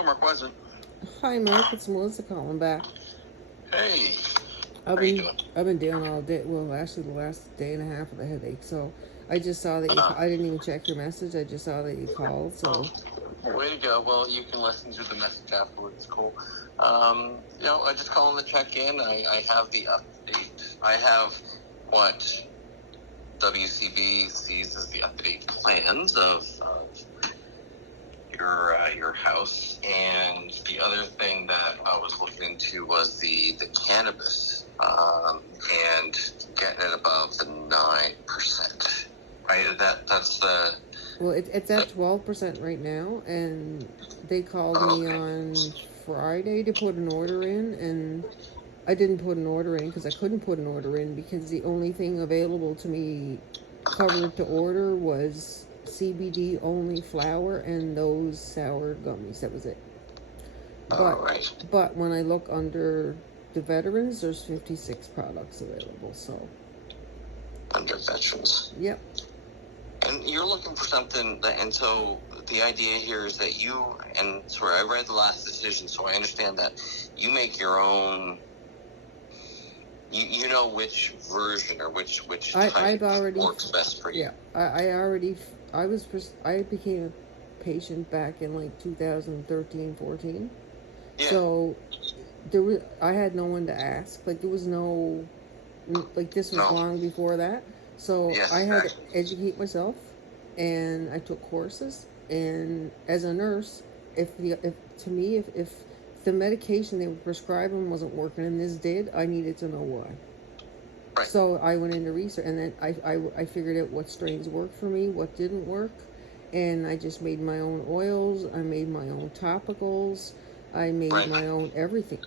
Hello, Mark Wiseman. Hi, Mark. It's Melissa calling back. Hey. How are you doing? I've been down all day. Well, actually, the last day and a half with a headache. So I just saw that I didn't even check your message. I just saw that you called. So. Way to go. Well, you can listen to the message afterwards. It's cool. I just calling to check in. I have the update. I have what WCB sees as the update plans of your house, and the other thing that I was looking into was the cannabis and getting it above the 9%. Right? That's the. Well, it's at 12% right now, and they called me on Friday to put an order in, and I didn't put an order in because I couldn't put an order in because the only thing available to me covered to order was CBD only flower and those sour gummies. That was it. But when I look under the veterans, there's 56 products available. So under veterans. Yep. And you're looking for something and so the idea here is that I read the last decision, so I understand that you make your own. You know which version or which type works best for you. Yeah, I became a patient back in like 2013, 14. Yeah. So I had no one to ask. Like there was no, like this was long before that. So yes, I had to educate myself, and I took courses. And as a nurse, if the medication they were prescribing wasn't working and this did, I needed to know why. Right. So I went into research, and then I figured out what strains worked for me, what didn't work, and I just made my own oils, I made my own topicals, I made my own everything.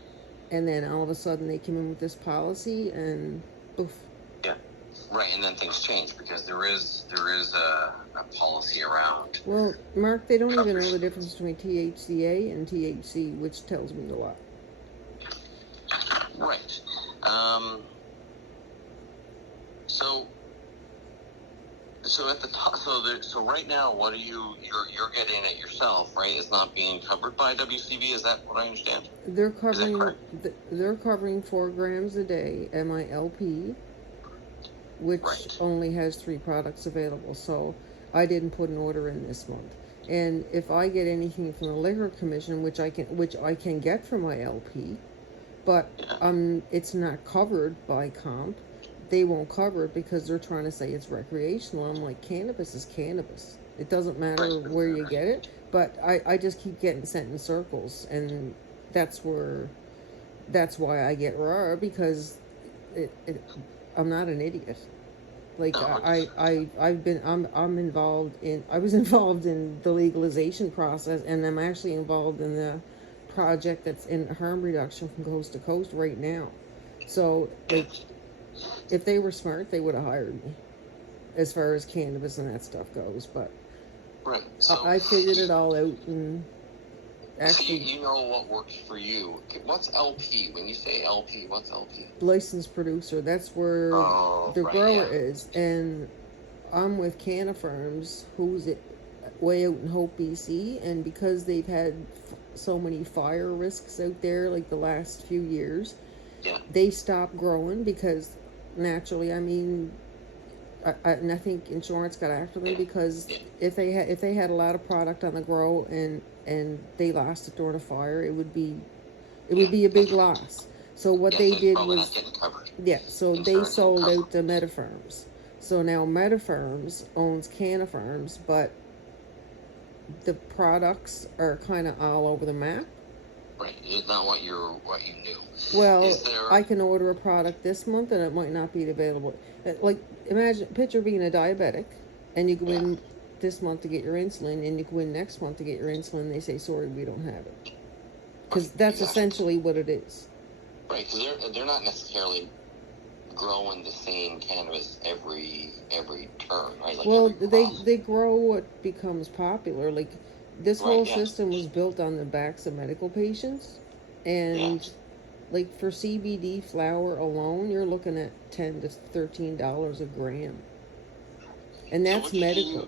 And then all of a sudden they came in with this policy, and poof. Yeah. Right, and then things change because there is a policy around. Well, Mark, they don't even know the difference between THCA and THC, which tells me a lot. Right. So at the top, so right now, what are you're getting it yourself, right? It's not being covered by WCB. Is that what I understand? They're covering 4 grams a day MILP, which only has 3 products available. So I didn't put an order in this month. And if I get anything from the Liquor Commission, which I can get from my LP, but it's not covered by comp. They won't cover it because they're trying to say it's recreational. I'm like, cannabis is cannabis. It doesn't matter where you get it. But I just keep getting sent in circles, and that's why I get raw, because I'm not an idiot. Like I was involved in the legalization process, and I'm actually involved in the project that's in harm reduction from coast to coast right now. So if they were smart, they would have hired me as far as cannabis and that stuff goes. But so I figured it all out, and actually, you know what works for you. What's LP? When you say LP, what's LP? Licensed producer. That's where the grower is. And I'm with Canna Farms, who's way out in Hope, BC. And because they've had so many fire risks out there, like the last few years, they stopped growing because naturally, I mean, I think insurance got after them because if they had a lot of product on the grow and they lost it during a fire, it would be a big loss. So what they did was so they sold out to MediFarms. So now MediFarms owns Canna Farms, but the products are kind of all over the map. Right, it's not what you knew. Well, I can order a product this month and it might not be available. Like, picture being a diabetic, and you go in this month to get your insulin, and you go in next month to get your insulin, they say, sorry, we don't have it. Because that's essentially what it is. Right, because they're not necessarily growing the same cannabis every turn, right? Like well, they grow what becomes popular. Like, this whole system was built on the backs of medical patients, and like for CBD flower alone, you're looking at $10 to $13 a gram, and that's medical.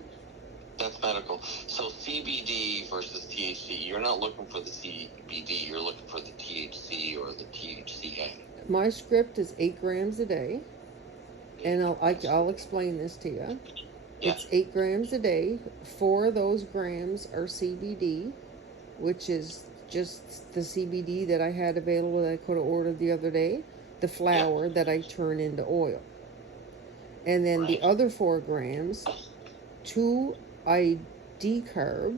That's medical. So CBD versus THC. You're not looking for the CBD. You're looking for the THC or the THCA. My script is 8 grams a day, and I'll explain this to you. Yeah. It's 8 grams a day. 4 of those grams are CBD, which is just the CBD that I had available that I could have ordered the other day, the flour that I turn into oil. And then the other 4 grams, 2 I decarb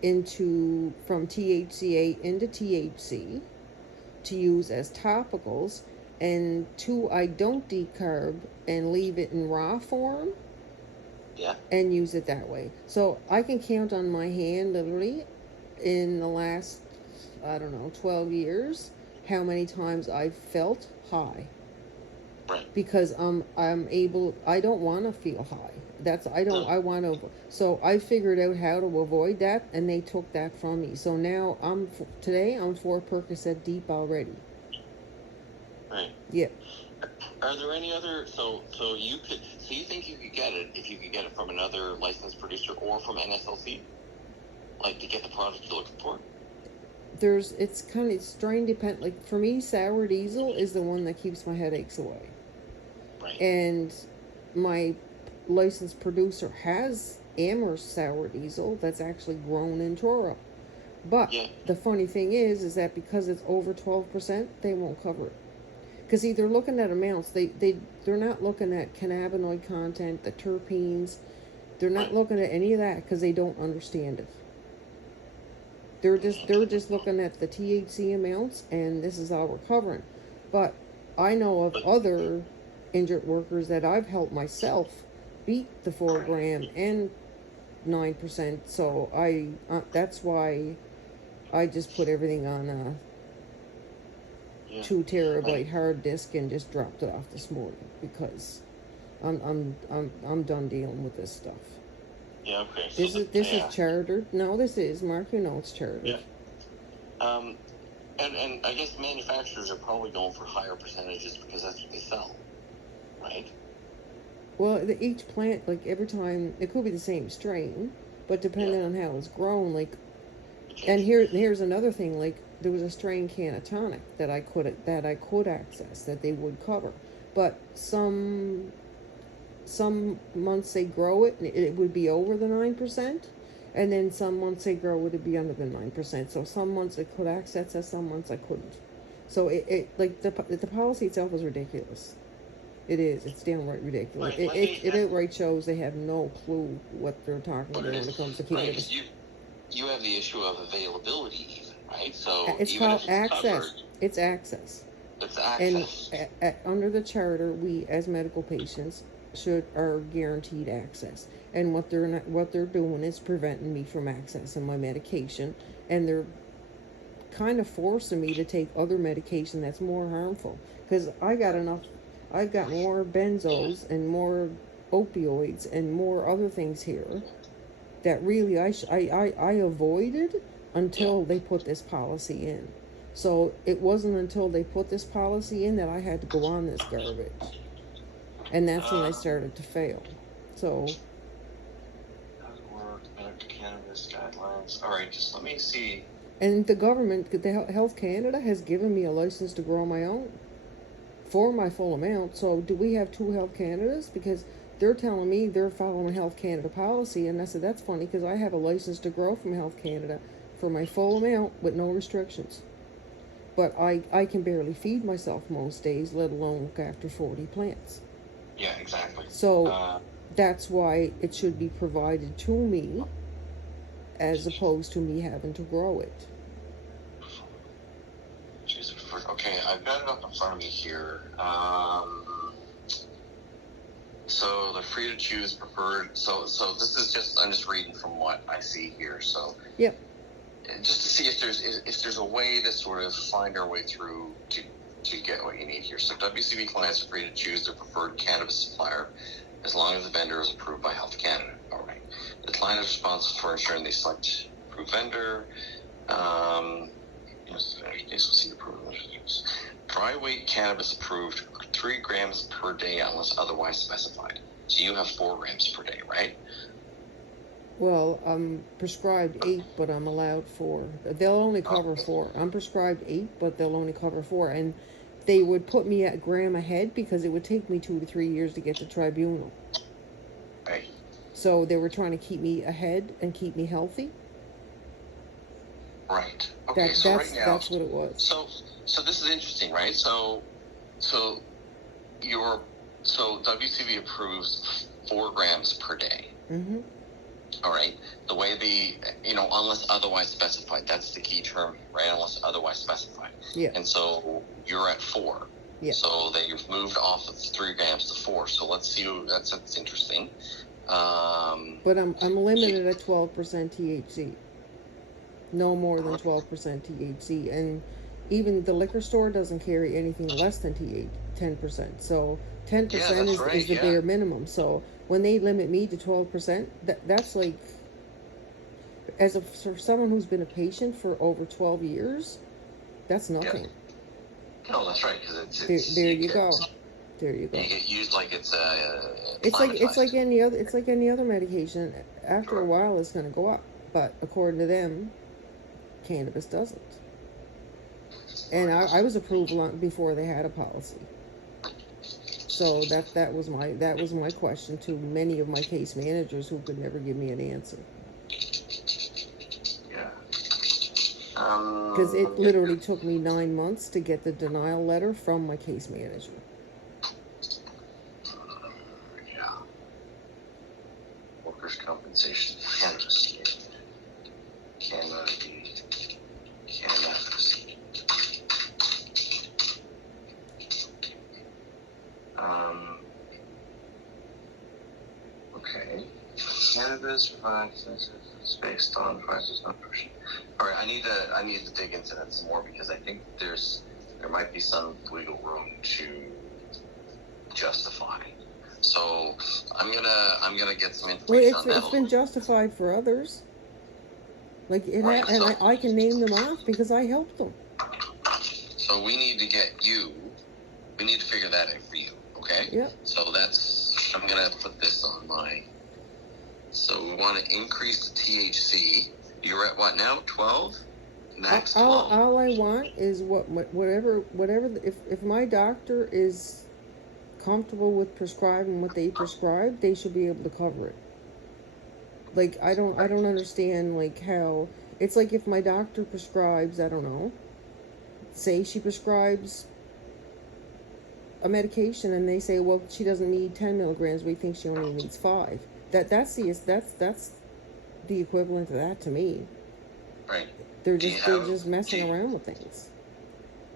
from THCA into THC to use as topicals, and 2 I don't decarb and leave it in raw form and use it that way. So I can count on my hand literally in the last 12 years how many times I've felt high. Because I don't want to feel high. I want to. So I figured out how to avoid that, and they took that from me. So now today I'm 4 Percocet deep already. Right. Yeah. Are there any other? So you think you could get it if you could get it from another licensed producer or from NSLC, like to get the product you're looking for? It's strain dependent. Like for me, sour diesel is the one that keeps my headaches away. Right. And my licensed producer has Amherst sour diesel that's actually grown in Toro. But the funny thing is that because it's over 12%, they won't cover it. Because they're looking at amounts. They're not looking at cannabinoid content, the terpenes. They're not looking at any of that because they don't understand it. They're just looking at the THC amounts, and this is all we're covering. But I know of other injured workers that I've helped myself beat the 4 gram and 9%. So that's why I just put everything on a 2 terabyte hard disk and just dropped it off this morning because I'm done dealing with this stuff. Yeah, okay. This is chartered. No, this is. Mark, you know it's chartered. Yeah. And I guess manufacturers are probably going for higher percentages because that's what they sell, right? Well, each plant, like every time, it could be the same strain, but depending on how it's grown, like, and here's another thing, like there was a strain Canatonic that I could access that they would cover, but some months they grow it and it would be over the 9%, and then some months they grow it would be under the 9%. So some months I could access it, some months I couldn't. So it like the policy itself is ridiculous. It is. It's downright ridiculous. It outright shows they have no clue what they're talking about when it comes to cannabis. You have the issue of availability, even, right? So it's even called if it's access. covered, it's access. It's access. And under the charter, we as medical patients are guaranteed access. And what they're doing is preventing me from accessing my medication, and they're kind of forcing me to take other medication that's more harmful. Because I've got more benzos and more opioids and more other things here that really I avoided until they put this policy in. So it wasn't until they put this policy in that I had to go on this garbage. And that's when I started to fail. So how does it work? Medical cannabis guidelines. All right, just let me see. And the government, the Health Canada, has given me a license to grow my own for my full amount. So do we have 2 Health Canadas? Because they're telling me they're following Health Canada policy, and I said that's funny because I have a license to grow from Health Canada for my full amount with no restrictions. But I can barely feed myself most days, let alone look after 40 plants. Yeah, exactly. So that's why it should be provided to me as opposed to me having to grow it. Okay, I've got it up in front of me here. So the free to choose preferred. So this is just, I'm just reading from what I see here. So yep. Just to see if there's a way to sort of find our way through to get what you need here. So WCB clients are free to choose their preferred cannabis supplier as long as the vendor is approved by Health Canada. All right. The client is responsible for ensuring they select approved vendor. Dry weight cannabis approved 3 grams per day unless otherwise specified. So you have 4 grams per day, right? Well, I'm prescribed 8, but I'm allowed 4. They'll only cover 4. I'm prescribed 8, but they'll only cover 4. And they would put me at gram ahead because it would take me 2 to 3 years to get to tribunal. Right. So they were trying to keep me ahead and keep me healthy. Right. Okay. So right now, that's what it was. So this is interesting, right? So WCB approves 4 grams per day. Mm-hmm. All right. The way unless otherwise specified, that's the key term, right? Unless otherwise specified. Yeah. And so you're at 4. Yeah. So they've moved off of 3 grams to 4. So let's see. That's interesting. But I'm limited at 12% THC. No more than 12% THC, and even the liquor store doesn't carry anything less than 10%. So 10% is the bare minimum. So when they limit me to 12%, that's like, for someone who's been a patient for over 12 years, that's nothing. Yeah. No, that's right, because there you go. There you go. You get used like it's like any other medication. After a while, it's going to go up, but according to them, cannabis doesn't. And I was approved long before they had a policy. So that was my question to many of my case managers who could never give me an answer. Yeah. Because it literally took me 9 months to get the denial letter from my case manager. Yeah. Workers' compensation. Cannabis. Cannabis. Okay. Cannabis provides based on prices not pushing. All right, I need to dig into that some more because I think there might be some legal room to justify. So I'm gonna get some information on that. It's been justified for others. Like I can name them off because I helped them. So we need to figure that out for you, okay? Yeah. So I'm gonna put this on my. So we want to increase the THC. You're at what now? 12. Max 12. All I want is whatever. If my doctor is comfortable with prescribing what they prescribe, they should be able to cover it. Like I don't understand like how it's like if my doctor prescribes, I don't know, say she prescribes a medication and they say, well, she doesn't need 10 milligrams, we think she only needs 5. That's the equivalent to that to me. Right. They're just messing around with things.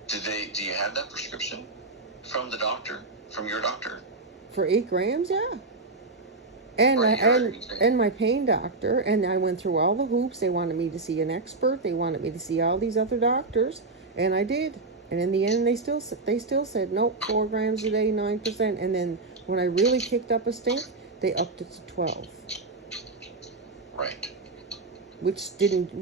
Do you have that prescription from the doctor, from your doctor? For 8 grams, yeah. And my pain doctor, and I went through all the hoops. They wanted me to see an expert. They wanted me to see all these other doctors, and I did. And in the end, they still said nope, 4 grams a day, 9%. And then when I really kicked up a stink, they upped it to 12. Right. Which didn't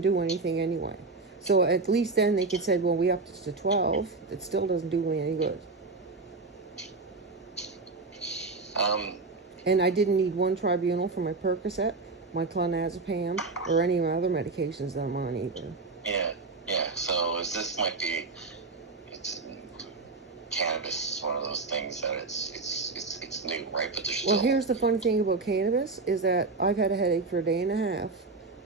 do anything anyway. So at least then they could say, well, we upped it to 12. It still doesn't do me any good. And I didn't need 1 tribunal for my Percocet, my clonazepam, or any of my other medications that I'm on either. Yeah. So this might be, cannabis is one of those things that it's new, right? But there's still. Well, here's the funny thing about cannabis is that I've had a headache for a day and a half,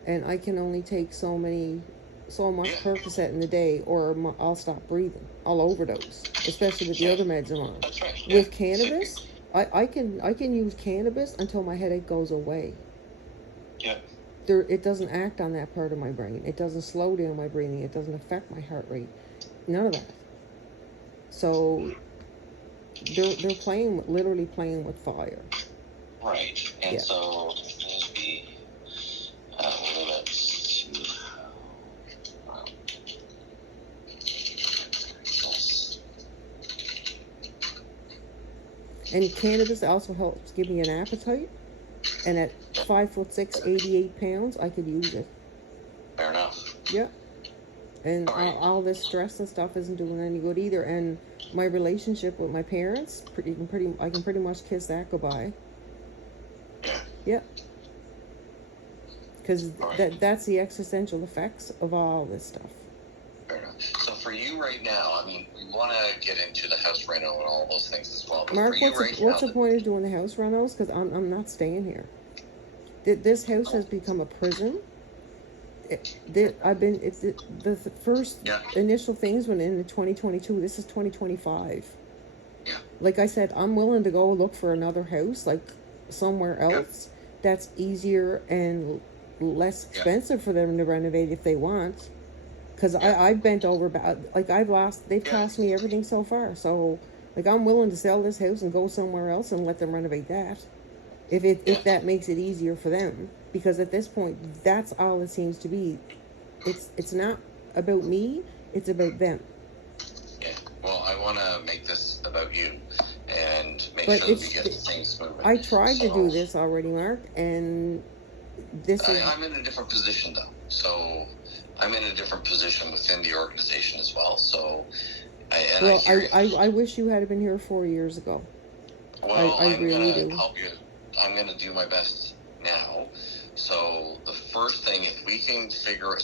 and I can only take so much Percocet in the day, or I'll stop breathing. I'll overdose, especially with the other meds I'm on. That's right. With cannabis. I can use cannabis until my headache goes away. Yeah. It doesn't act on that part of my brain. It doesn't slow down my breathing. It doesn't affect my heart rate. None of that. So they're literally playing with fire. Right. And so maybe limits to And cannabis also helps give me an appetite. And at 5'6", 88 pounds, I could use it. Fair enough. Yeah. And all this stress and stuff isn't doing any good either. And my relationship with my parents, I can pretty much kiss that goodbye. Yeah. Yeah. Because that's the existential effects of all this stuff. Fair enough. So for you right now, I mean, we want to get into the house reno and all those things as well. But Mark, for you what's the point of doing the house renos? Because I'm not staying here. This house has become a prison. The first initial things went into 2022. This is 2025. Yeah. Like I said, I'm willing to go look for another house, like somewhere else that's easier and less expensive for them to renovate if they want. Because I've bent over like they've cost me everything so far. So like I'm willing to sell this house and go somewhere else and let them renovate that, if that makes it easier for them. Because at this point, that's all it seems to be. It's not about me, it's about them. Yeah, well, I want to make this about you and make sure that we get things moving. I tried to do this already, Mark, and I'm in a different position, though. So I'm in a different position within the organization as well. So, I wish you had been here 4 years ago. Well, I'm really going to help you. I'm going to do my best now. So the first thing, if we can figure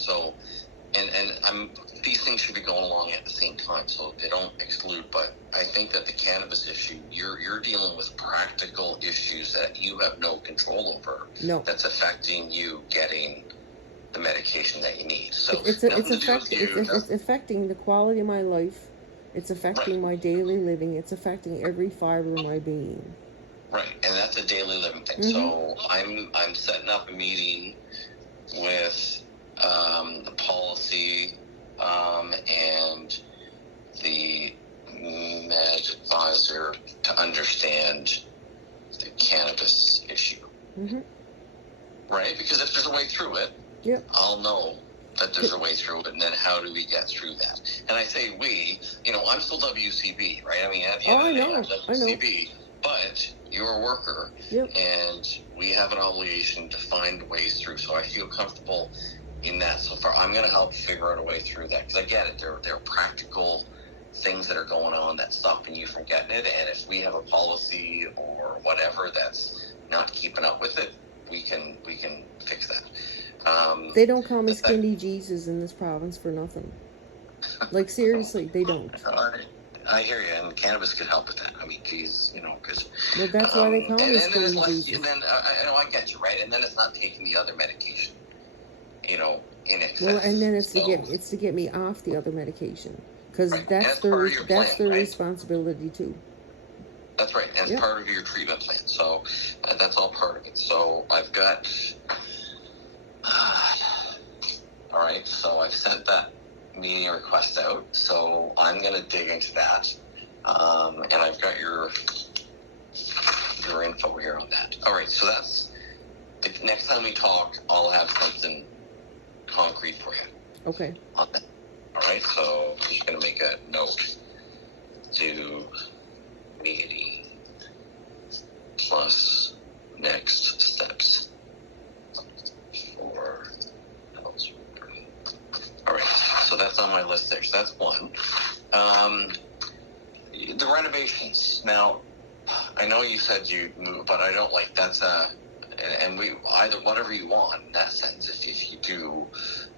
these things should be going along at the same time, so they don't exclude. But I think that the cannabis issue, you're dealing with practical issues that you have no control over. No, that's affecting you getting the medication that you need. So it's affecting the quality of my life. It's affecting my daily living. It's affecting every fiber of my being. Right, and that's a daily living thing. Mm-hmm. So I'm setting up a meeting with the policy and the med advisor to understand the cannabis issue. Mm-hmm. Right, because if there's a way through it, I'll know that there's a way through it, and then how do we get through that? And I say we, I'm still WCB, right? I mean, at the end of the day, I'm WCB, but you're a worker, and we have an obligation to find ways through. So I feel comfortable in that so far. I'm going to help figure out a way through that, because I get it. There are practical things that are going on that's stopping you from getting it, and if we have a policy or whatever that's not keeping up with it, we can fix that. They don't call me Skinny Jesus in this province for nothing. Like, seriously, they don't. I hear you, and cannabis could help with that. I mean, geez, because... Well, that's why they call me Skinny Jesus. And then, I get you, right? And then it's not taking the other medication, in excess. Well, and then it's to get me off the other medication. Because that's their responsibility, too. That's right. That's part of your treatment plan. So that's all part of it. So I've got... all right, so I've sent that meeting request out, so I'm going to dig into that, and I've got your info here on that. All right, so that's the next time we talk, I'll have something concrete for you. Okay. On that. All right, so I'm just going to make a note to meeting plus next steps. All right, so that's on my list there. So that's one. The renovations. Now, I know you said you move, but I don't like and we either whatever you want in that sense. If you do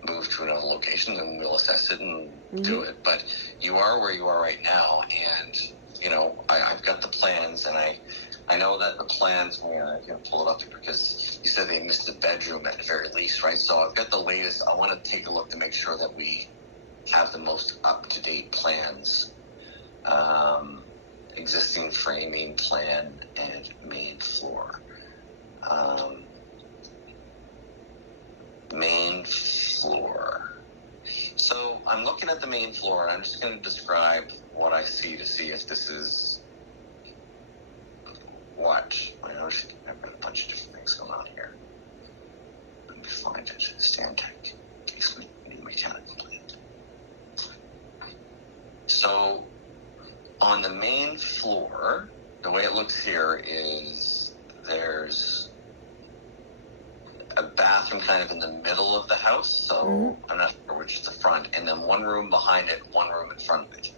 move to another location, then we'll assess it and do it. But you are where you are right now, and I've got the plans, and I know that the plans, I can pull it up because you said they missed the bedroom at the very least, right? So I've got the latest. I want to take a look to make sure that we have the most up-to-date plans, existing framing plan, and main floor. Main floor. So I'm looking at the main floor, and I'm just going to describe what I see to see if this is what. I've got a bunch of different things going on here. Let me find it. Stand tech. Case mechanical plan. So on the main floor, the way it looks here is there's a bathroom kind of in the middle of the house, so I'm not sure which is the front, and then one room behind it, one room in front of it.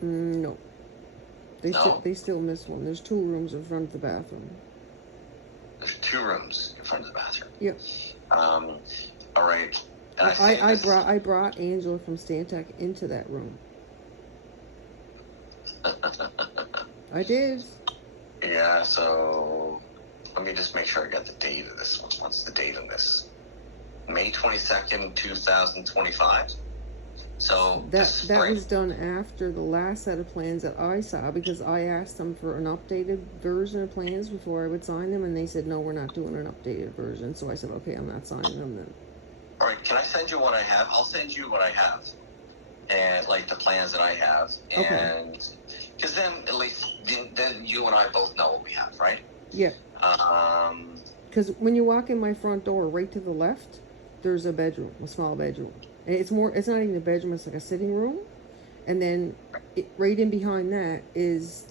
No. They still miss one. There's two rooms in front of the bathroom. There's 2 rooms in front of the bathroom. Yep. All right. And I brought Angela from Stantec into that room. I did. Yeah, so let me just make sure I got the date of this one. What's the date on this? May 22nd, 2025. So that was done after the last set of plans that I saw, because I asked them for an updated version of plans before I would sign them, and they said, no, we're not doing an updated version. So I said, okay, I'm not signing them then. All right, can I send you what I have? I'll send you what I have, and like the plans that I have, and because then at least then you and I both know what we have, right? Yeah. Because when you walk in my front door, right to the left, there's a bedroom, a small bedroom. And it's not even a bedroom, it's like a sitting room. And then right in behind that is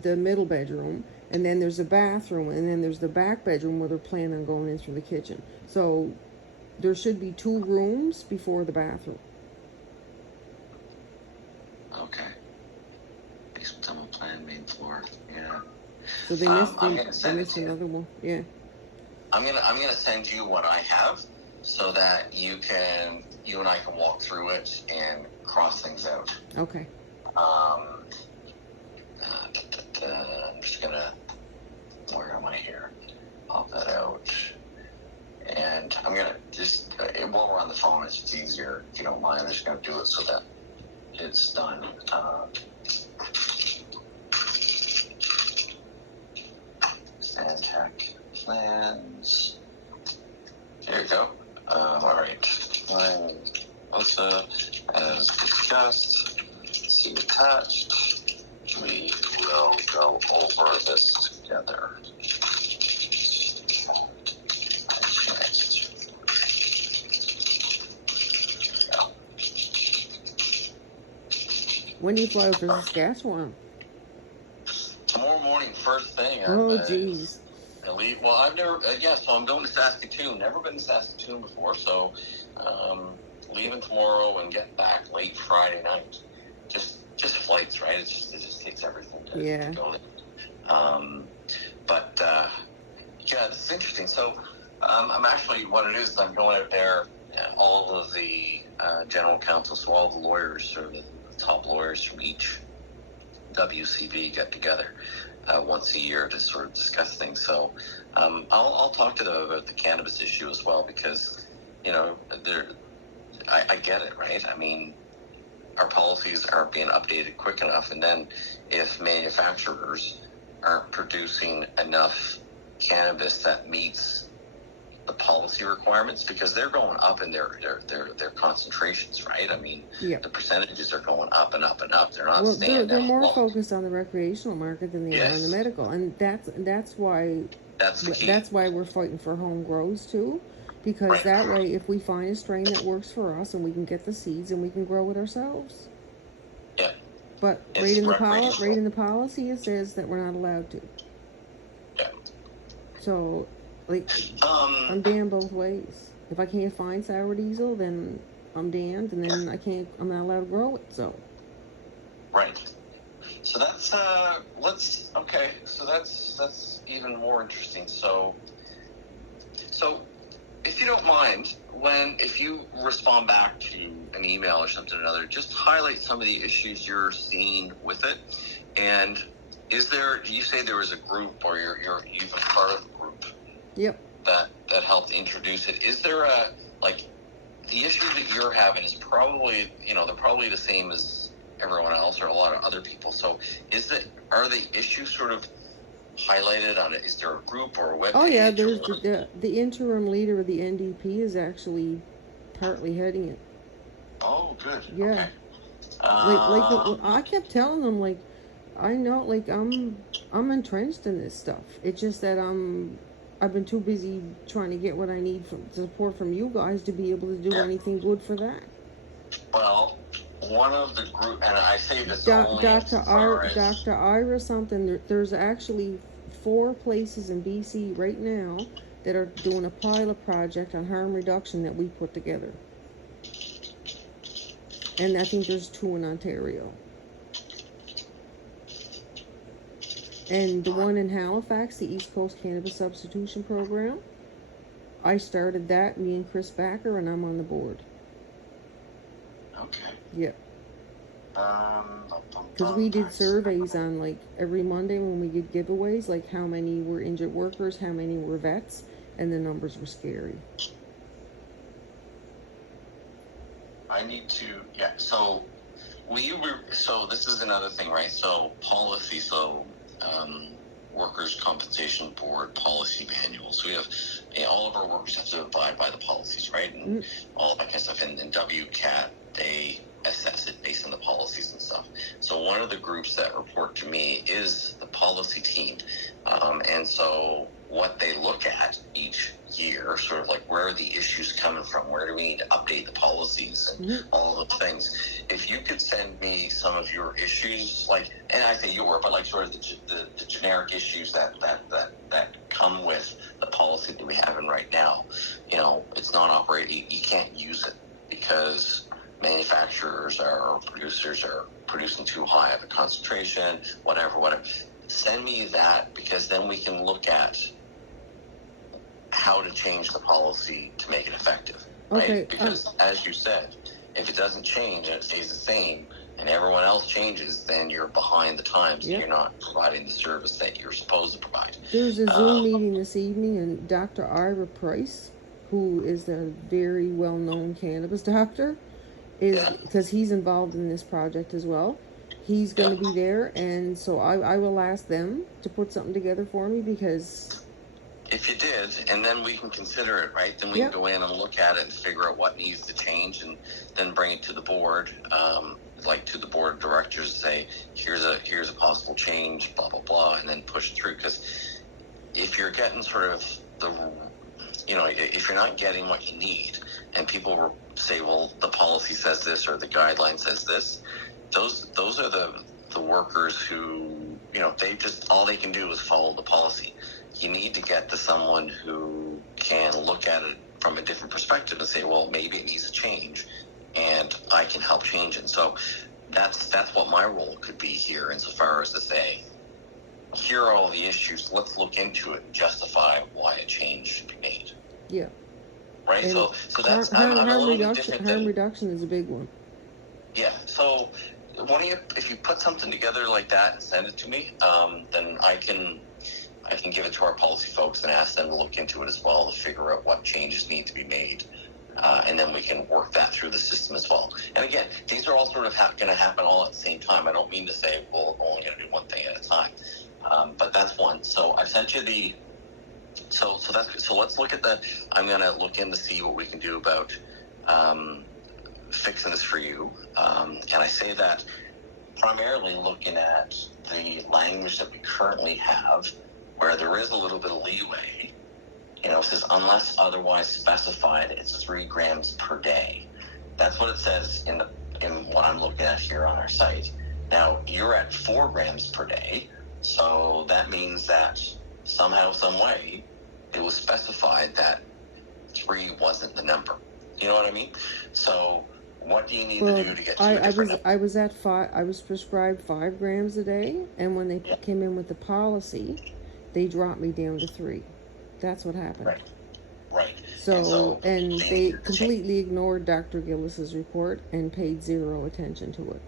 the middle bedroom. And then there's a bathroom. And then there's the back bedroom where they're planning on going in through the kitchen. So there should be 2 rooms before the bathroom. Okay. Basement tunnel plan, main floor. Yeah. So they missed another one. Yeah. I'm gonna send you what I have, so that you and I can walk through it and cross things out. Okay. I'm just gonna, where am I here? Pop that out. And I'm gonna just, while we're on the phone, it's just easier, if you don't mind, I'm just gonna do it so that it's done. Stantec plans. There you go. All right. Melissa, as discussed, see attached. We will go over this together. When do you fly over to Saskatchewan? Tomorrow morning, first thing. Oh, jeez. Well, I've never, so I'm going to Saskatoon. Never been to Saskatoon before, so leaving tomorrow and getting back late Friday night. Just flights, right? It just takes everything to go there. But this is interesting. So I'm actually, what it is, I'm going out there, all of the general counsel, so all the lawyers, or the top lawyers from each WCB get together once a year to sort of discuss things. So I'll talk to them about the cannabis issue as well, because I get it, right? I mean, our policies aren't being updated quick enough, and then if manufacturers aren't producing enough cannabis that meets the policy requirements, because they're going up in their concentrations, right? I mean, the percentages are going up and up and up. They're not staying they're more focused on the recreational market than they are on the medical, and that's why the key. That's why we're fighting for home grows too, because that way, if we find a strain that works for us, and we can get the seeds and we can grow it ourselves. Yeah. But right in the policy, it says that we're not allowed to. Yeah. So, I'm damned both ways. If I can't find sour diesel, then I'm damned, and then I'm not allowed to grow it, so. Right. So that's, so that's even more interesting. So if you don't mind, if you respond back to an email or something or another, just highlight some of the issues you're seeing with it. And do you say there was a group, or you're even part of a group? Yep. That helped introduce it. Is there the issue that you're having is probably, they're probably the same as everyone else or a lot of other people. So are the issues sort of highlighted on it? Is there a group or a webpage? Oh yeah, there's the interim leader of the NDP is actually partly heading it. Oh, good. Yeah. Okay. I kept telling them, I know, I'm entrenched in this stuff. It's just that I've been too busy trying to get what I need from support from you guys to be able to do anything good for that. Well, one of the group, and I say this Dr. Ira something, there's actually 4 places in BC right now that are doing a pilot project on harm reduction that we put together. And I think there's 2 in Ontario. And the one in Halifax, the East Coast Cannabis Substitution Program, I started that, me and Chris Backer, and I'm on the board. Okay. Yeah. Because we did surveys on, like, every Monday when we did giveaways, like how many were injured workers, how many were vets, and the numbers were scary. I need to, yeah, so so this is another thing, right? So policy, Workers' Compensation Board policy manual. So we have, all of our workers have to abide by the policies, right? And all that kind of stuff. And WCAT, they assess it based on the policies and stuff. So one of the groups that report to me is the policy team. And so what they look at each year, sort of like, where are the issues coming from? Where do we need to update the policies and all of the things? If you could send me some of your issues, like, and I say your, but like sort of the generic issues that come with the policy that we have in right now, it's not operating. You can't use it because manufacturers or producers are producing too high of a concentration, whatever. Send me that, because then we can look at how to change the policy to make it effective, right? Okay. Because as you said, if it doesn't change and it stays the same and everyone else changes, then you're behind the times and you're not providing the service that you're supposed to provide. There's a Zoom meeting this evening, and Dr. Ira Price, who is a very well-known cannabis doctor, because he's involved in this project as well. He's going to be there, and so I will ask them to put something together for me, because... If you did, and then we can consider it, right? Then we can go in and look at it and figure out what needs to change, and then bring it to the board, like to the board of directors, and say, here's a possible change, blah, blah, blah, and then push it through. Because if you're getting sort of if you're not getting what you need, and people say, well, the policy says this or the guideline says this, those are the workers who, they just, all they can do is follow the policy. You need to get to someone who can look at it from a different perspective and say, well, maybe it needs to change, and I can help change it. So that's what my role could be here, insofar as to say, here are all the issues, let's look into it and justify why a change should be made. Yeah. Right? And so that's harm reduction is a big one. Yeah. So if you put something together like that and send it to me, then I can give it to our policy folks and ask them to look into it as well, to figure out what changes need to be made. And then we can work that through the system as well. And again, these are all sort of going to happen all at the same time. I don't mean to say, well, we're only going to do one thing at a time. But that's one. So I've sent you so let's look at I'm going to look in to see what we can do about fixing this for you. And I say that primarily looking at the language that we currently have, where there is a little bit of leeway. It says, unless otherwise specified, it's 3 grams per day. That's what it says in what I'm looking at here on our site. Now, you're at 4 grams per day, so that means that somehow, some way, it was specified that 3 wasn't the number. You know what I mean? So what do you need to do to get to a different number? I was at 5. I was prescribed 5 grams a day, and when they came in with the policy, they dropped me down to 3. That's what happened. Right. So they completely ignored Dr. Gillis's report and paid 0 attention to it,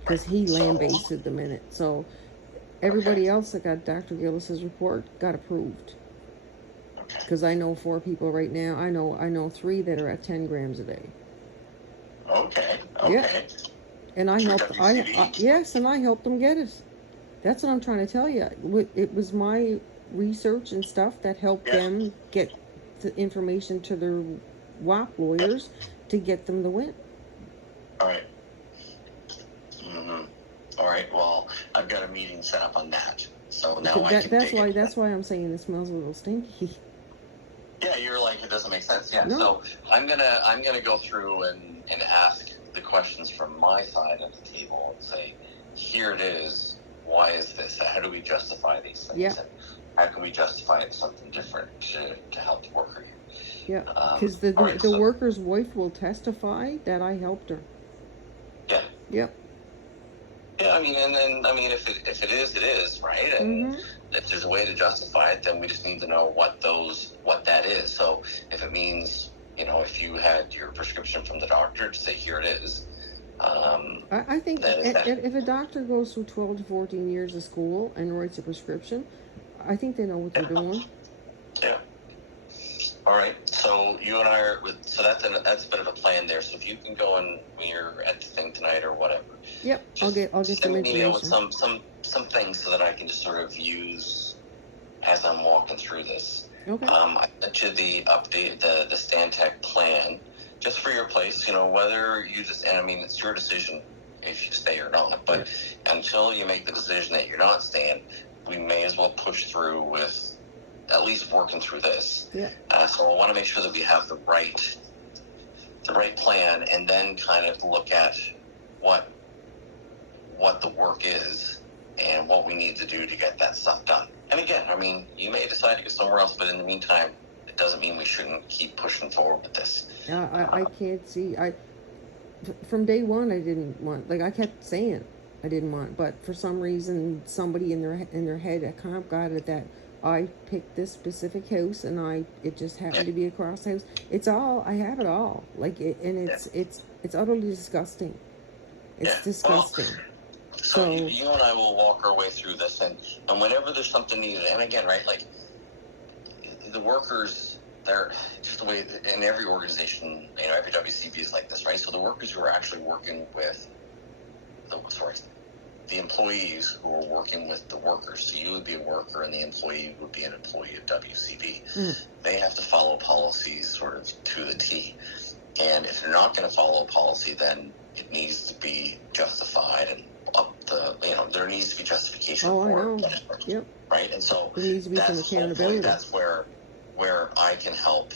because he lambasted them in it. So everybody else that got Dr. Gillis's report got approved. Because I know 4 people right now. I know 3 that are at 10 grams a day. Okay. Yeah. And I helped. And I helped them get it. That's what I'm trying to tell you. It was my research and stuff that helped them get the information to their WAP lawyers to get them the win. All right. All right. Well, I've got a meeting set up on that. So now that's why I'm saying it smells a little stinky. Yeah, you're like, it doesn't make sense. Yeah. No. So I'm gonna go through and ask the questions from my side of the table and say, here it is. Why is this? How do we justify these things? Yeah. And how can we justify it something different to help the worker here? Yeah. Because the worker's wife will testify that I helped her. Yeah. Yep. Yeah, I mean, and then, I mean, if it is, it is, right? And if there's a way to justify it, then we just need to know what that is. So if it means, if you had your prescription from the doctor to say, here it is. I think if a doctor goes through 12 to 14 years of school and writes a prescription, I think they know what they're doing. Yeah. All right. So you and I are so that's a bit of a plan there. So if you can go and when you're at the thing tonight or whatever. Yep. I'll get some information. With some things so that I can just sort of use as I'm walking through this. Okay. I sent you the update, the Stantec plan, just for your place. Whether you and I mean it's your decision if you stay or not. But until you make the decision that you're not staying, we may as well push through with at least working through this. Yeah. So I want to make sure that we have the right plan, and then kind of look at what the work is and what we need to do to get that stuff done. And again, I mean, you may decide to go somewhere else, but in the meantime, it doesn't mean we shouldn't keep pushing forward with this. I can't see. From day one, I didn't want. Like I kept saying, I didn't want, but for some reason, somebody in their head at comp got it that I picked this specific house, and it just happened to be a cross house. I have it all. Like it's utterly disgusting. It's disgusting. Well, so you and I will walk our way through this, and whenever there's something needed, and again, right, like the workers, they're just the way in every organization, every WCB is like this, right? So the workers who are actually working with the employees who are working with the workers. So you would be a worker, and the employee would be an employee of WCB. They have to follow policies sort of to the T, and if they're not going to follow a policy, then it needs to be justified and there needs to be justification for it. Yep. Right? And so there needs to be some accountability. That's where I can help,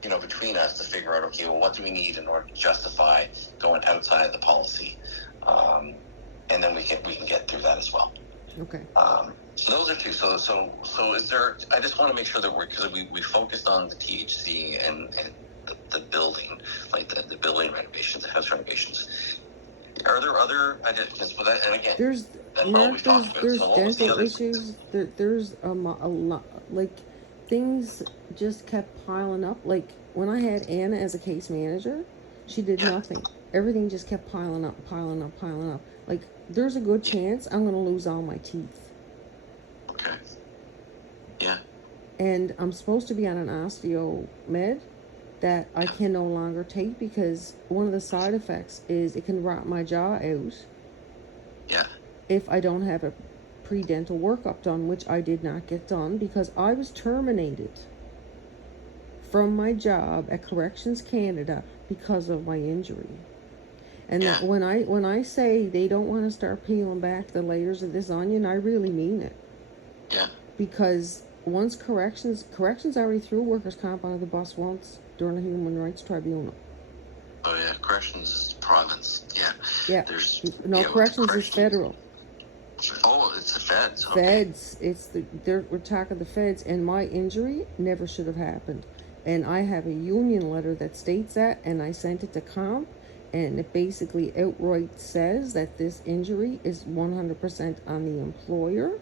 between us to figure out, okay, well, what do we need in order to justify going outside the policy? And then we can get through that as well. Okay. So those are two. So is there, I just want to make sure that because we focused on the THC and the building, like the building renovations, the house renovations. Are there other? And again, there's dental issues. There's a lot. Like things just kept piling up. Like when I had Anna as a case manager, she did nothing. Everything just kept piling up. Like there's a good chance I'm going to lose all my teeth. Okay. Yeah. And I'm supposed to be on an osteo med that I can no longer take because one of the side effects is it can rot my jaw out. Yeah. If I don't have a pre-dental workup done, which I did not get done because I was terminated from my job at Corrections Canada because of my injury. And that when I say they don't want to start peeling back the layers of this onion, I really mean it. Yeah. Because once corrections already threw workers' comp out of the bus once during the Human Rights Tribunal. Oh yeah, corrections is province. Yeah. Yeah. Corrections is federal. Oh, it's the feds. Okay. Feds. We're talking the feds, and my injury never should have happened. And I have a union letter that states that, and I sent it to comp, and it basically outright says that this injury is 100% on the employer.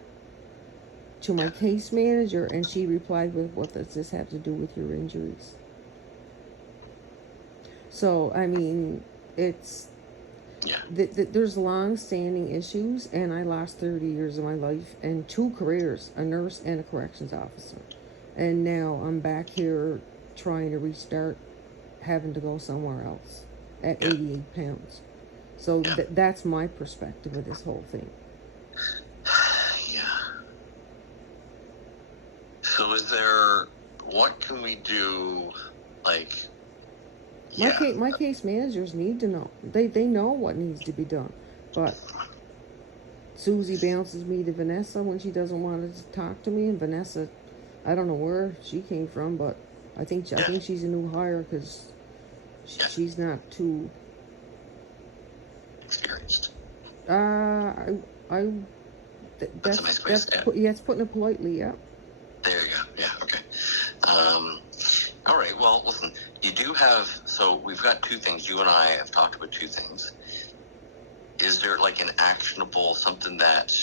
To my case manager, and she replied with, what does this have to do with your injuries? So, I mean, it's... there's long-standing issues, and I lost 30 years of my life and 2 careers, a nurse and a corrections officer. And now I'm back here trying to restart, having to go somewhere else at 88 pounds. So that's my perspective of this whole thing. So what can we do, like... My case managers need to know. They know what needs to be done. But Susie bounces me to Vanessa when she doesn't want to talk to me. And Vanessa, I don't know where she came from, but I think she's a new hire because she's not too... experienced. That's a nice way to say it. It's putting it politely, yeah. There you go. Yeah, okay. All right, well, listen, you do have... So we've got 2 things. You and I have talked about 2 things. is there like an actionable something that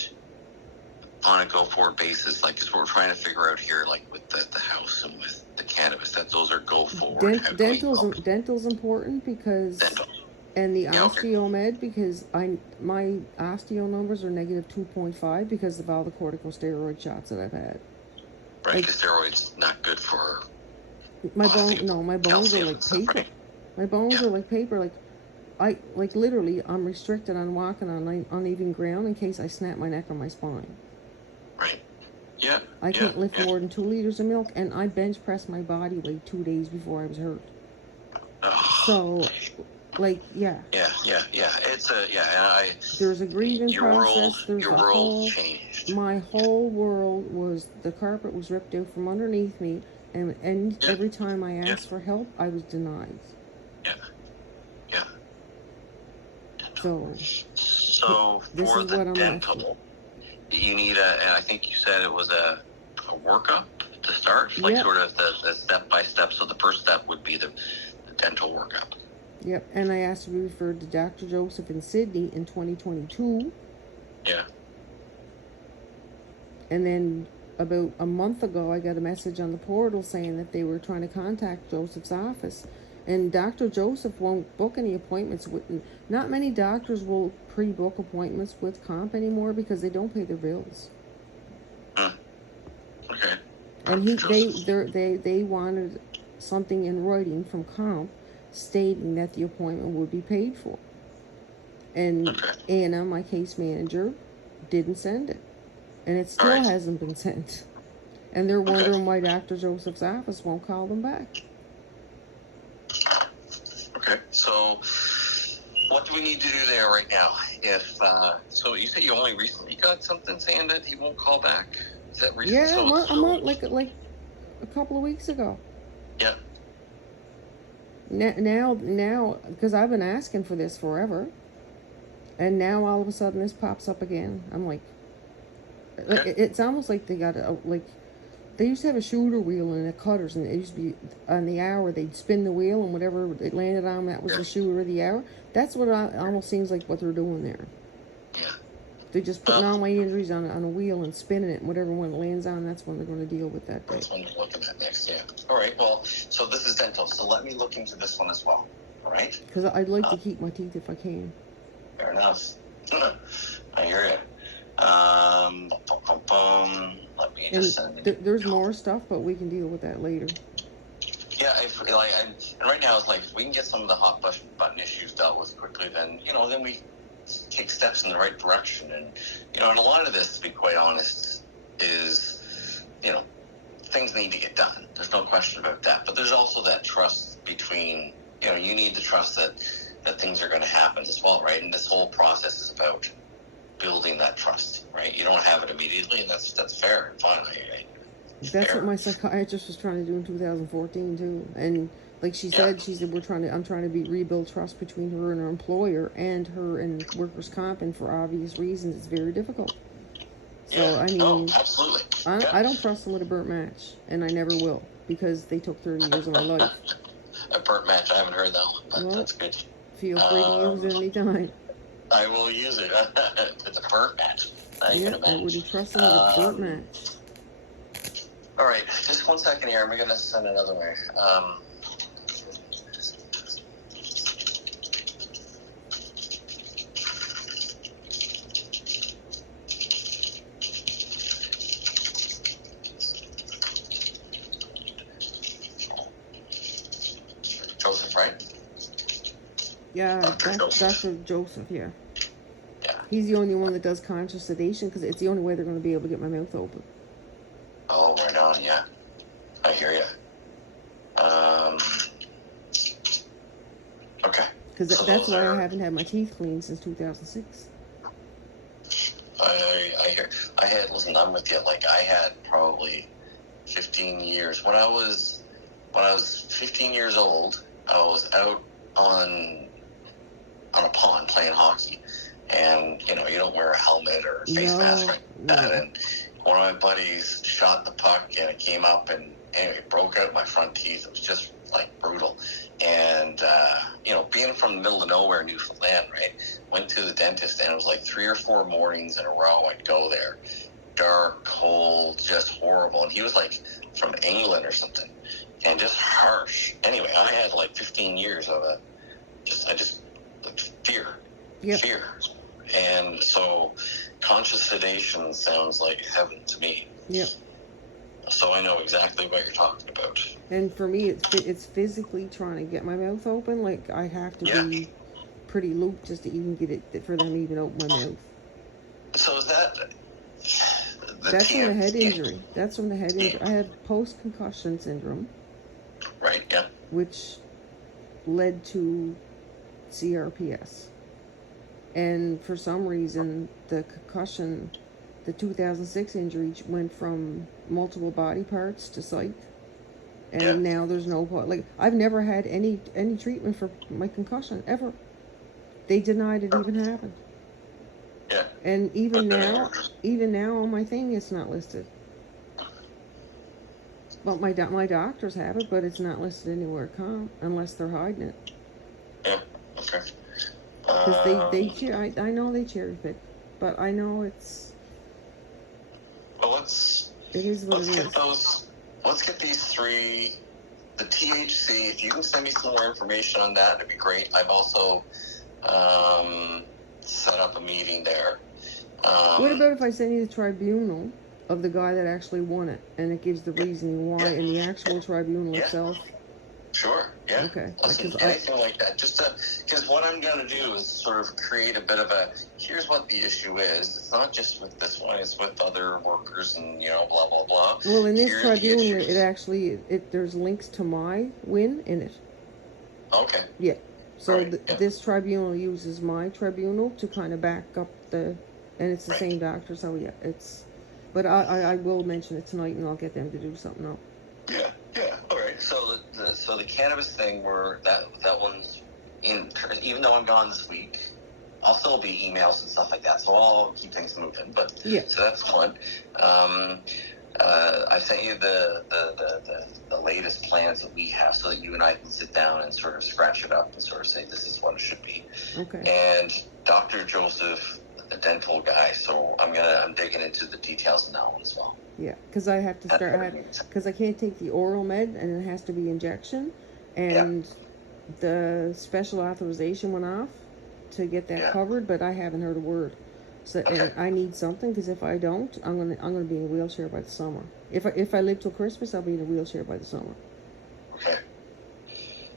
on a go-forward basis, like, because we're trying to figure out here, like with the house and with the cannabis, that those are go-forward. Dental's important because dental. And the osteomed, because my osteo numbers are negative 2.5 because of all the corticosteroid shots that I've had. Right, because steroids not good for my bones are like paper. Right? My bones are like paper. Like literally, I'm restricted on walking on uneven ground in case I snap my neck or my spine. Right. Yeah. I can't lift more than 2 liters of milk, and I bench pressed my body weight 2 days before I was hurt. So. Like, yeah. Yeah. It's and there's a grieving process. There's your world changed. My whole world was, the carpet was ripped out from underneath me, and every time I asked for help, I was denied. Yeah. So this for is the what I'm dental, you need and I think you said it was a workup to start, like sort of the step by step. So the first step would be the dental workup. Yep, and I asked to be referred to Dr. Joseph in Sydney in 2022. Yeah. And then about a month ago, I got a message on the portal saying that they were trying to contact Joseph's office. And Dr. Joseph won't book any appointments with... Not many doctors will pre-book appointments with comp anymore because they don't pay their bills. Okay. And they wanted something in writing from comp stating that the appointment would be paid for. And Anna, my case manager, didn't send it. And it still hasn't been sent. And they're wondering why Dr. Joseph's office won't call them back. Okay, so what do we need to do there right now? If so you say you only recently got something saying that he won't call back? Is that recent? Yeah, a month, like a couple of weeks ago. Yeah. Now, because I've been asking for this forever, and now all of a sudden this pops up again. I'm like, it's almost like they got they used to have a shooter wheel and a cutters, and it used to be on the hour they'd spin the wheel and whatever it landed on, that was the shooter of the hour. That's what it almost seems like what they're doing there. Yeah. They're just putting all my injuries on a wheel and spinning it, and whatever one it lands on, that's when they're going to deal with that day. That's when we're looking at next, yeah. All right, well, so this is dental, so let me look into this one as well, all right? Because I'd like to keep my teeth if I can. Fair enough. I hear you. Let me just send there's more stuff, but we can deal with that later. Yeah, and right now it's like, if we can get some of the hot button issues dealt with quickly, then, then we take steps in the right direction. And, and a lot of this, to be quite honest, is, things need to get done. There's no question about that. But there's also that trust between, you need the trust that things are going to happen as well, right? And this whole process is about building that trust, right? You don't have it immediately, and that's fair and fine. That's what my psychiatrist was trying to do in 2014 too. And like she said, I'm trying to rebuild trust between her and her employer and her and workers' comp, and for obvious reasons, it's very difficult. So I mean, absolutely. I don't trust them with a burnt match, and I never will, because they took 30 years of my life. A burnt match? I haven't heard that one, but that's good. Feel free to use it anytime. I will use it. It's a burnt match. I wouldn't trust them with a burnt match. All right, just 1 second here. I'm going to send another way. Joseph, right? Yeah, Dr. Joseph, yeah. He's the only one that does conscious sedation, because it's the only way they're going to be able to get my mouth open. Oh, right on, yeah. I hear you. Okay. Because that's why I haven't had my teeth cleaned since 2006. I hear. I'm with you. Like, I had probably 15 years. When I was 15 years old, I was out on a pond playing hockey. And, you don't wear a helmet or a face mask like that. And one of my buddies shot the puck, and it came up, and anyway, it broke out my front teeth. It was just, brutal. And, being from the middle of nowhere, Newfoundland, right, went to the dentist, and it was like 3 or 4 mornings in a row I'd go there. Dark, cold, just horrible. And he was like from England or something, and just harsh. Anyway, I had like 15 years of fear. Yep. Fear. And so conscious sedation sounds like heaven to me. Yep. So I know exactly what you're talking about. And for me, it's physically trying to get my mouth open. Like, I have to be pretty looped just to even get it, for them to even open my mouth. So is that... That's from the head injury. That's from the head injury. I had post-concussion syndrome. Right, yeah. Which led to CRPS. And for some reason, the concussion, the 2006 injury went from multiple body parts to psych. And now there's no, like, I've never had any treatment for my concussion, ever. They denied it even happened. Yeah. And even now on my thing, it's not listed. Well, my doctors have it, but it's not listed anywhere, unless they're hiding it. Yeah, okay. Because I know they cherry pick, but I know it's... Well, it is what it is. Let's get these 3, the THC, if you can send me some more information on that, it'd be great. I've also set up a meeting there. What about if I send you the tribunal of the guy that actually won it, and it gives the reasoning why, and the actual tribunal itself? Sure, yeah. Okay. Listen, anything like that. Because what I'm going to do is sort of create a bit of here's what the issue is. It's not just with this one, it's with other workers and, blah, blah, blah. Well, in this tribunal, there's links to my win in it. Okay. Yeah. So this tribunal uses my tribunal to kind of back up and it's the same doctor, so yeah, but I will mention it tonight, and I'll get them to do something else. Yeah, all right. So the cannabis thing, that one's in. Even though I'm gone this week, I'll still be emails and stuff like that. So I'll keep things moving. But so that's one. I sent you the latest plans that we have, so that you and I can sit down and sort of scratch it up and sort of say this is what it should be. Okay. And Dr. Joseph, the dental guy. So I'm digging into the details on that one as well. Yeah, because I have to start, because I can't take the oral med, and it has to be injection, and the special authorization went off to get that covered, but I haven't heard a word. So and I need something, because if I don't, I'm gonna be in a wheelchair by the summer. If I live till Christmas, I'll be in a wheelchair by the summer. Okay.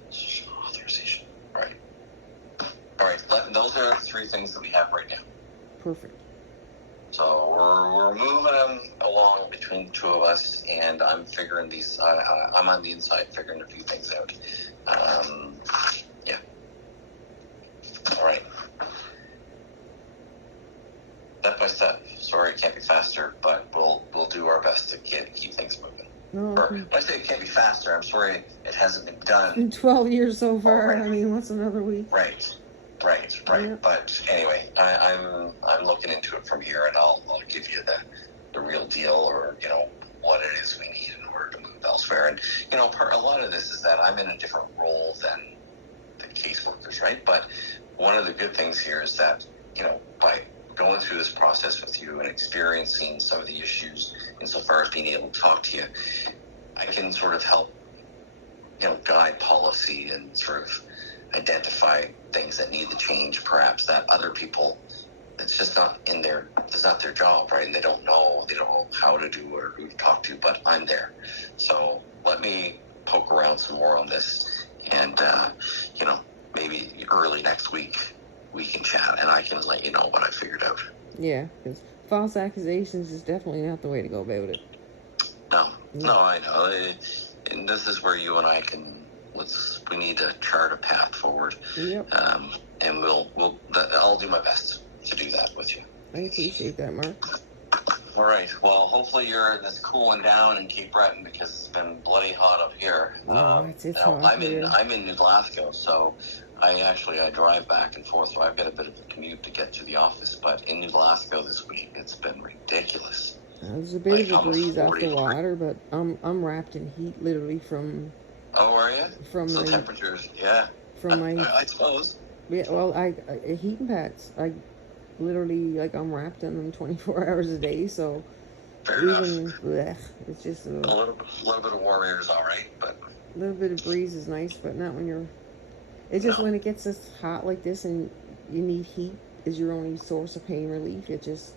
Special authorization. All right. Those are 3 things that we have right now. Perfect. So we're moving them along between the 2 of us, and I'm figuring these. I'm on the inside figuring a few things out. Yeah. All right. Step by step. Sorry, it can't be faster, but we'll do our best to keep things moving. No. When I say it can't be faster, I'm sorry it hasn't been done. It's been 12 years so far. I mean, what's another week? Right. Yeah. But anyway, I'm looking into it from here, and I'll give you the real deal, or what it is we need in order to move elsewhere. And a lot of this is that I'm in a different role than the caseworkers, right? But one of the good things here is that by going through this process with you and experiencing some of the issues insofar as being able to talk to you, I can sort of help guide policy and sort of identify things that need to change, perhaps, that other people, it's just not it's not their job, right? And they don't know how to do it or who to talk to, but I'm there. So let me poke around some more on this, and maybe early next week we can chat, and I can let you know what I figured out. Yeah, because false accusations is definitely not the way to go about it. No, I know. And this is where you and I we need to chart a path forward. Yep. And I'll do my best to do that with you. I appreciate that, Mark. All right. Well, hopefully it's cooling down in Cape Breton, because it's been bloody hot up here. It's hot here. I'm in New Glasgow, so I drive back and forth, so I've got a bit of a commute to get to the office. But in New Glasgow this week, it's been ridiculous. There's a bit of a breeze off the water, but I'm wrapped in heat literally from Oh, are you? From so my temperatures, yeah. From my, I suppose. Yeah, well, I heating pads. I literally, like, I'm wrapped in them 24 hours a day. So Fair even enough. blech, it's just a little bit of warm air is all right, but a little bit of breeze is nice, but not when you're. It's just when it gets this hot like this and you need heat is your only source of pain relief. It just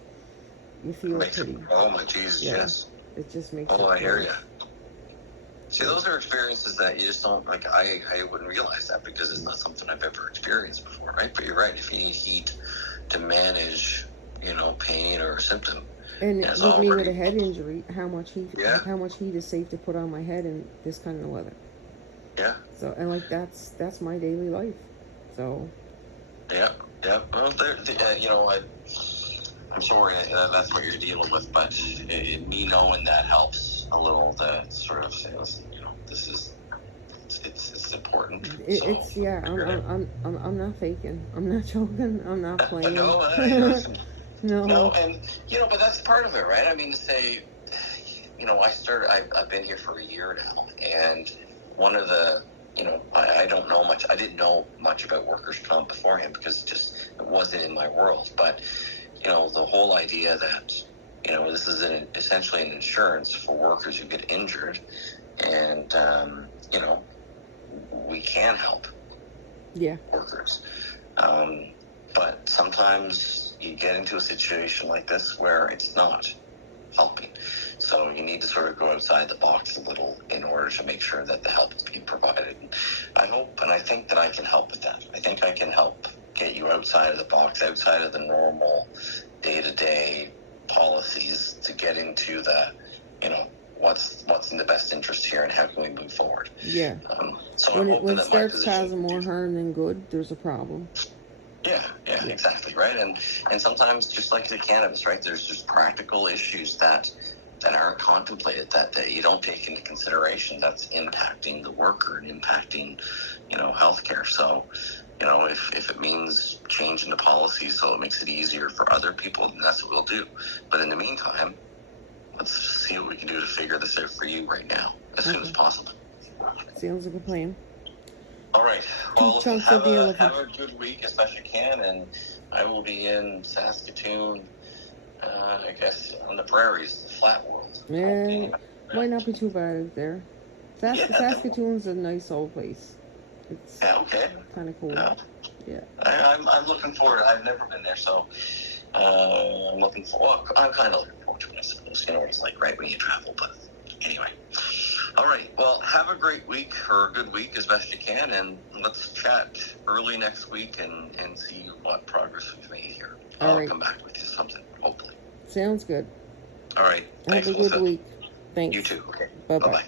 you feel pretty. Oh my Jesus, yes. It just makes. Oh, I hear you. See, those are experiences that you just don't, like, I wouldn't realize that because it's not something I've ever experienced before, right? But you're right, if you need heat to manage, pain or a symptom. And with me with a head injury, how much heat is safe to put on my head in this kind of weather? Yeah. So, and like, that's my daily life, so. Yeah. Well, I'm sorry that's what you're dealing with, but me knowing that helps a little. That sort of says, this is it's important. I'm not faking. I'm not joking. I'm not playing. No, no, and but that's part of it, right? I mean, to say, I've been here for a year now, and one of the, I don't know much. I didn't know much about workers' comp beforehand because it wasn't in my world, but. The whole idea that, this is essentially an insurance for workers who get injured, and, we can help workers. But sometimes you get into a situation like this where it's not helping. So you need to sort of go outside the box a little in order to make sure that the help is being provided. And I hope and I think that I can help with that. I think I can help get you outside of the box, outside of the normal day-to-day policies to get into the, what's in the best interest here and how can we move forward. Yeah. So when it starts causing more harm than good, there's a problem. Yeah, exactly, right? And sometimes, just like the cannabis, right, there's just practical issues that aren't contemplated, that you don't take into consideration, that's impacting the worker and impacting, healthcare. So, if it means changing the policy so it makes it easier for other people, then that's what we'll do. But in the meantime, let's see what we can do to figure this out for you right now, as soon as possible. Sounds like a plan. All right. Well, listen, have a good week as best you can, and I will be in Saskatoon, I guess, on the prairies, the flat world. Yeah, might not be too bad out there. Saskatoon's a nice old place. It's kind of cool. Yeah. I'm looking forward. I've never been there, so I'm looking forward. Well, I'm kind of looking forward to it, I suppose. You know what it's like, right, when you travel. But anyway. All right. Well, have a great week, or a good week as best you can, and let's chat early next week and see what progress we've made here. I'll come back with you something, hopefully. Sounds good. All right. Have a good week. Thanks. You too. Okay. Bye-bye.